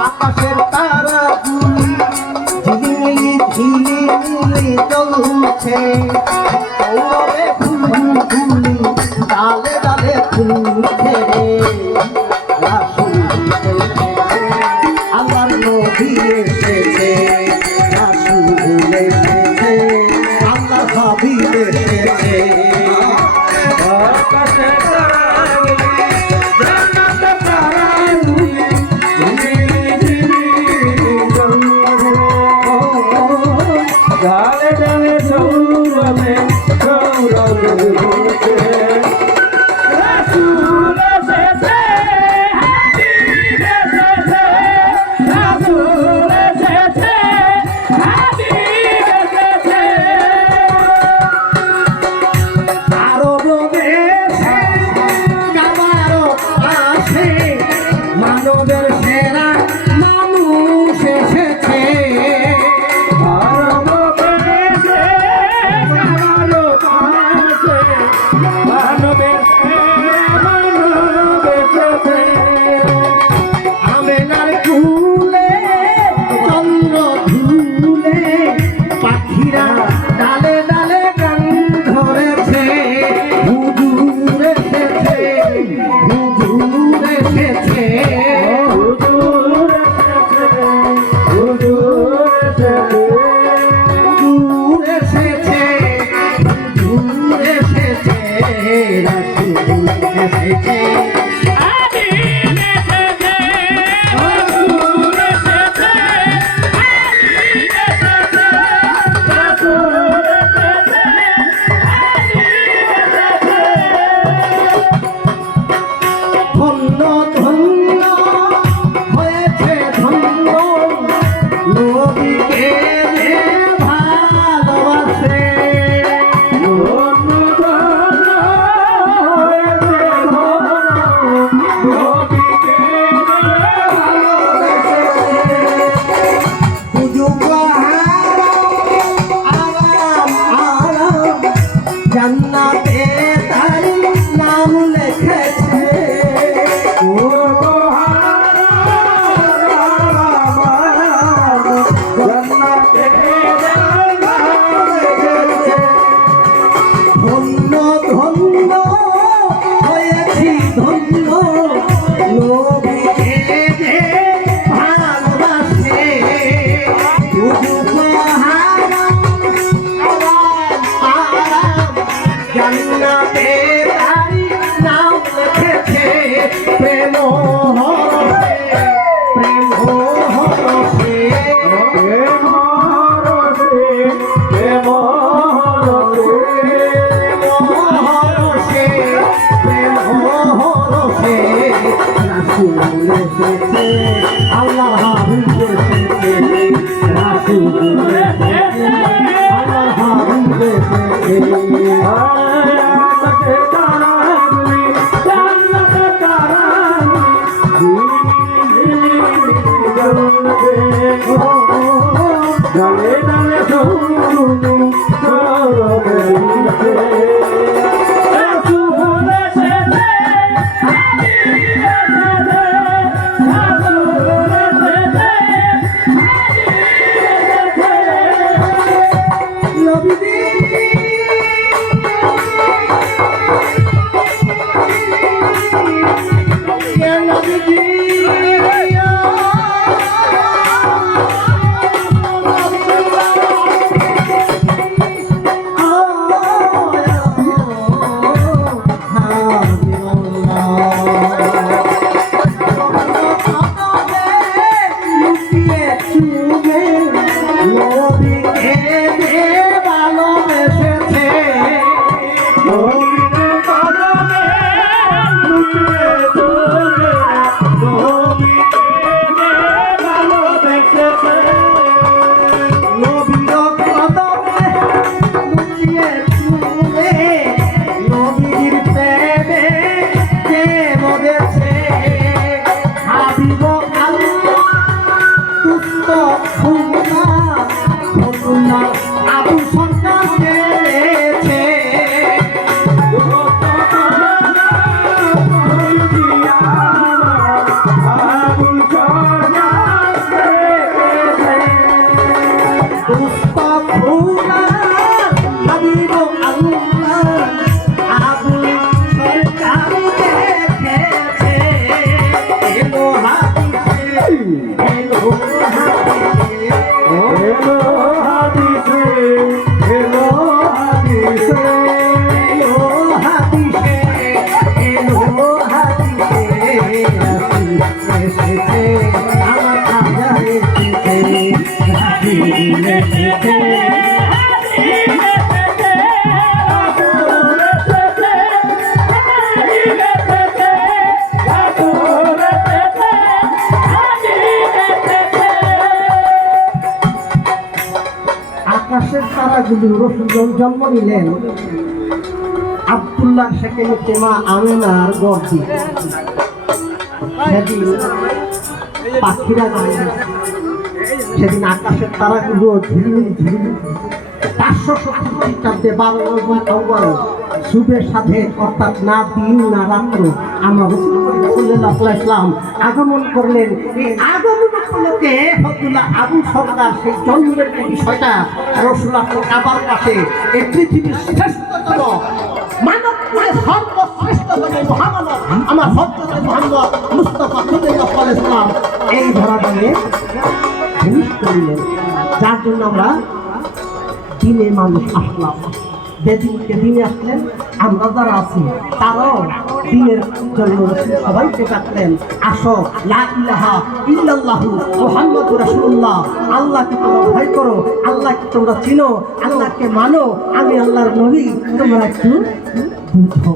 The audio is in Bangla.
আকাশের তারা ঝিলিমিলি ঝিলিমিলি জ্বলছে, কৌরবে ফুলগুলি ডালে ডালে ফুলছে। রাসূল এসেছে, আল্লাহর নবী এসেছে, রাসূল এসেছে, আল্লাহর হাবিব এসেছে। আকাশের তারাগুলি জান্নাতের তারাগুলি ঝিলিমিলি ঝিলিমিলি জ্বলছে, ডালে ডালে সৌরভে সৌরভে ঝুলছে। রাসূল এসেছে, হাবিব এসেছে, রাসূল এসেছে, হাবিব এসেছে। আরব দেশে কাবারও পাশে মানবের সেরা মানুষ এসেছে। আরব দেশে কাবারও পাশে মানবের সেরা মানব এসেছে। আমেনার কুলে চন্দ্র ধুলে পাখিরা ডালে ডালে গান ধরেছে। হুজুর এসেছে, হুজুর এসেছে, হুজুর এসেছে, হুজুর এসেছে, হুজুর এসেছে, হুজুর এসেছে, রাসূল এসেছে। ধন্য ধন্য হয়েছে ধন্য নবীকে যে ভালোবাসে। ধন্য ধন্য হয়েছে ধন্য রসুল জন্ম নিলেন আব্দুল্লাহ সেখানে তেমা আমেনার গর্দি সেদিন পাখিরা গান সেদিন আকাশের তারাগুলো ঝিলমিল ঝিলমিল 570 খ্রিস্টাব্দে 12 শুভের সাথে অর্থাৎ না দিন না রাত্র আমার রাসূলুল্লাহ ইসলাম আগমন করলেন। এই আগমন উপলক্ষে হযরত আবু সরকার সেই জন্মের যে বিষয়টা রাসূলুল্লাহ কাবার পাশে এই পৃথিবীর শ্রেষ্ঠতম মানব কুলের সর্বশ্রেষ্ঠতম মহামানব আমার হযরত মুহাম্মদ মুস্তাফা সাল্লাল্লাহু আলাইহি ওয়াসাল্লাম এই ধরাধামে ভূমিষ্ঠ হলেন। যার জন্য আমরা দিনে মানুষ আসলাম, যেদিনকে দিনে আসলেন আমরা যারা আছি তারাও দিনের জন্য সবাইকে ডাকলেন, আসো লা ইলাহা ইল্লাল্লাহু মুহাম্মাদুর রাসূলুল্লাহ, আল্লাহকে তোমরা ভয় করো, আল্লাহকে তোমরা চিনো, আল্লাহকে মানো, আমি আল্লাহর নবী, তোমরা একটু বুঝো।